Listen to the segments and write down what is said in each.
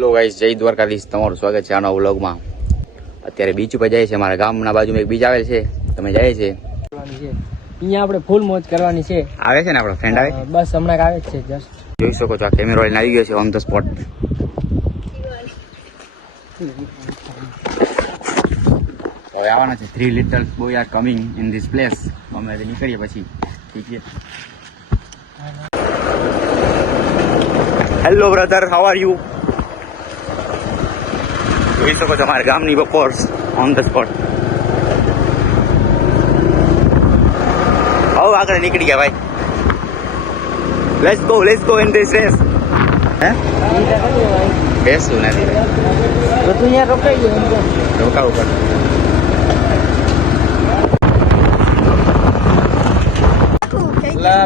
Hello guys, જય દ્વારકાધીશ. તમારું સ્વાગત છે આના વ્લોગમાં. અત્યારે બીચ ઉપર જાય છે. અમારા ગામના બાજુમાં એક બીચ આવે છે, તમે જાય છે અહીંયા આપણે ફૂલ મોજ કરવાની છે. આવે છે ને આપણો ફ્રેન્ડ આવે બસ હમણાં આવે છે. જસ્ટ જોઈ શકો છો, આ કેમેરો લઈને આવી ગયો છે ઓન ધ સ્પોટ. હવે આવવાના છે 3 little boy are coming in this place. અમે નીકળીએ પછી. ઠીક છે. Hello brother, how are you? જોઈ શકો છો અમારા ગામની બપોર ઓન ધ સ્પોટ. હવે આગળ નીકળી ગયા ભાઈ. Let's go in this race. હે બેસું નથી તો તું અહીંયા રોકાઈ ગયો. રોકાવું પડે.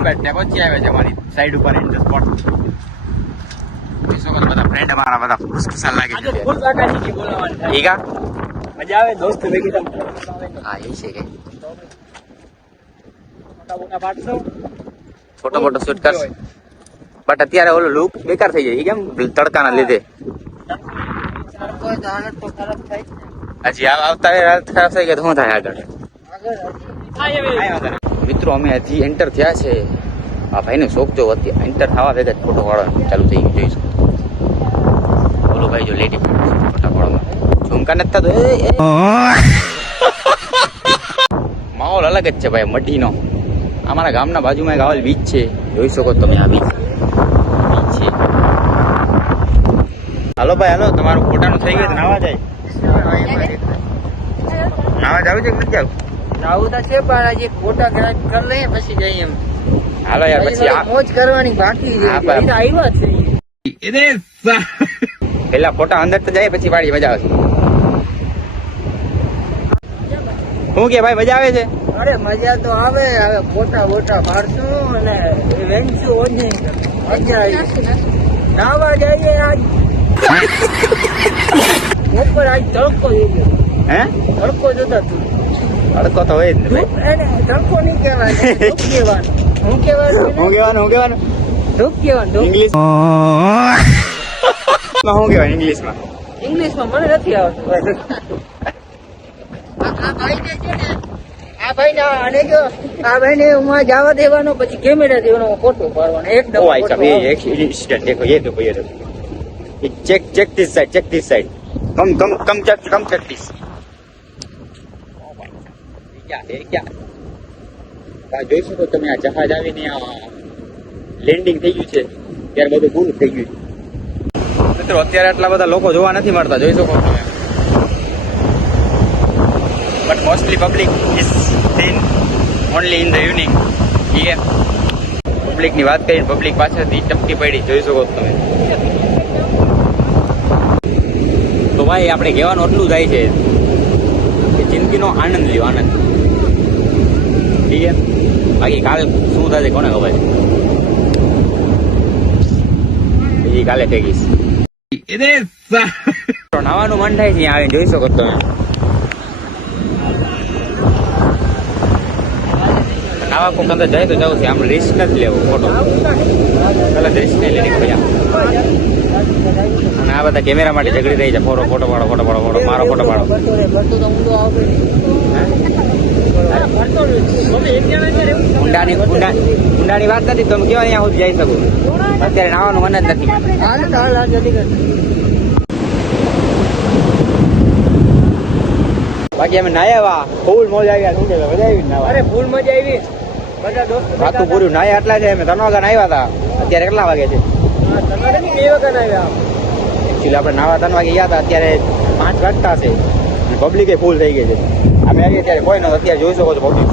બેઠને પહોંચી આવે છે અમારી સાઈડ ઉપર ઇન ધ સ્પોટ. બધા ફ્રેન્ડ અમારા બધા ખુશખુશાલ લાગે છે. ઠીક આ મજા આવે દોસ્ત ભેગી તમે. હા એ છે કે મોટા પાડશો, ફોટો શૂટ કરશે, બટ અત્યારે ઓલો લુક બેકાર થઈ જાય. કેમ? તડકાના લીધે. હાલત તો ખરાબ થાય. હજી આવતા હાલત ખરાબ થઈ ગઈ તો શું થાય આગળ? મિત્રો અમે હજી એન્ટર થયા છે. આ ભાઈને શોખ જો અત્યારે એન્ટર થવા ભેગા ફોટો પાડવાનું ચાલુ થઈ ગયું. જોઈશું ઓલો ભાઈ જો લેડી ફોટા પાડવામાં ઝુમકા નથી થતો. માહોલ અલગ જ છે ભાઈ, મઢીનો. અમારા ગામના બાજુમાં એક આવેલ બીચ છે, જોઈ શકો તમે. આ બીચ છે. હાલો ભાઈ હાલો, તમારું ફોટાનું થઈ ગયું. નાવા જાય? નાવા જાવ છે કે નથી જાવ? આવું તો છે પણ હજી ફોટા કરી લઈએ પછી જઈએ એમ. હાલો યાર, પછી મોજ કરવાની બાકી છે. આવ્યા છે પેલા ફોટા અંદર તો જાય પછી વાળી મજા આવે. શું કે ભાઈ, મજા આવે છે? અરે મજા તો આવે. હવે ફોટા વોટા પાડશું અને વેચશું. ઓછી મજા આવી. નાવા જઈએ આજ. ઉપર આજ તડકો જોઈ. હે તડકો જોતા તું. તડકો તો હોય જ ને ભાઈ. એને તડકો નહીં કહેવાય, ધૂપ કહેવાનું. હું કહેવાનું શું કહેવાનું ધૂપ કહેવાનું. ઇંગ્લિશ શું કહેવાય ઇંગ્લિશમાં? ઇંગ્લિશમાં મને નથી આવતું. આ ભાઈને હું જવા દેવાનો, પછી કેમેરા દેવાનો, ફોટો પાડવાનો. એકદમ ओ भाई साहब, ये एक इंसिडेंट देखो, ये देखो ये check this side come check this. જોઈ શકો તમે, આ જહાજ આવીને લેન્ડિંગ થઈ ગયું છે ત્યારે બધું પૂરું થઈ ગયું. મિત્રો અત્યારે આટલા બધા લોકો જોવા નથી મળતા, જોઈ શકો તમે. But mostly public is seen only in the evening. ઠીક છે. પબ્લિકની વાત કરીને પબ્લિક પાછળથી ટપકી પડી, જોઈ શકો તમે. તો ભાઈ આપણે કહેવાનું એટલું થાય છે કે જિંદગીનો આનંદ લ્યો, આનંદ. ઠીક છે. બાકી કાલે શું થશે કોને ખબર છે. બીજી કાલે ફેંકીશ. નાવાનું મન થાય છે અહીંયા આવીને, જોઈ શકો તમે. નાવા કોક અંદર જાય તો જવું છે, આમ રિસ્ક નથી લેવો ફોટો. ગલત રિસ્ક નહીં લેવી ભૈયા. અને આ બધા કેમેરા માટે ઝઘડી રહી છે. ફોટો પાડો, મારો ફોટો પાડો. ઊંડાની વાત નથી, તમે કેવા અહીંયા સુધી જઈ શકો. અત્યારે નાવાનું મન જ નથી. બાકી અમે નાયા ફૂલ મોજ આવ્યા. શું કહેવાય, મજા આવી નાવા? અરે ફૂલ મજા આવી. બધા દોસ્તો સાતું પૂર્યું નાયા એટલા છે. અમે 3 વાગ્યા આવ્યા હતા. અત્યારે કેટલા વાગે છે? 2 વાગ્યા આવ્યા. એકચ્યુઅલી આપણે નાવા 3 વાગે ગયા હતા, અત્યારે 5 વાગતા છે. પબ્લિક એ ફૂલ થઈ ગઈ છે. અમે આવીએ ત્યારે કોઈ નહોતું. અત્યારે જોઈ શકો છો પબ્લિક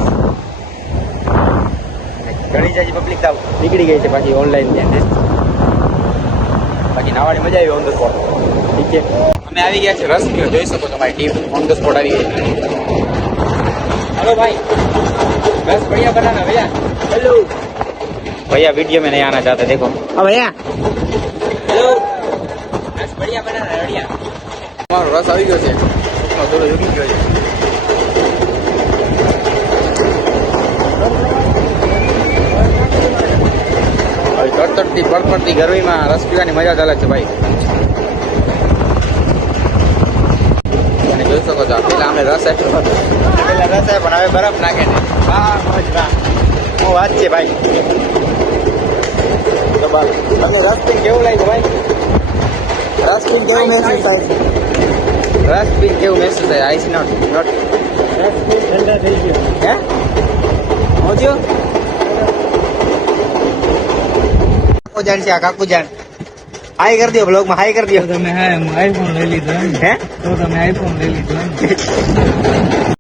ઘણી જાય. પબ્લિક નીકળી ગઈ છે પાછી ઓનલાઈન. બાકી નાવાની મજા આવી ઓન ધ સ્પોટ. ઠીક છે. અમે આવી ગયા છે રસ્પીઓ, જોઈ શકો તમારી ટીમ ઓન ધ સ્પોટ આવી ગઈ. हेलो भाई, बस बढ़िया बनाना भैया. हेलो भैया, वीडियो में नहीं आना चाहते, देखो. हाँ भैया, हेलो, बस बढ़िया बनाना बढ़िया. हमारो रस આવી ગયો છે. થોડો જોગી ગયો છે. તડતડતી પડપડતી ગરમીમાં રસ પીવાની મજા જ અલગ છે ભાઈ. એટલે રસ પેલા રસ પણ હવે બરફ નાખે ને વાહ મોજ વાહ હું વાત છે ભાઈ તો બસ તમને રસ પીને કેવું લાગ્યું ભાઈ રસ પીને કેવું મહેસૂસ થાય રસ પીને કેવું મહેસૂસ થાય આઈસ નોટ રસ ખૂબ ઠંડા થઈ ગયો. હે હું થયું કાકુ જાણ છે આ કાકુ જાણ હાઈ કરી દો બ્લોગમાં હાઈ કરી દો તમે આઈફોન લઈ લીધો એમ? હે તો તમે આઈફોન લઈ લીધો એમ?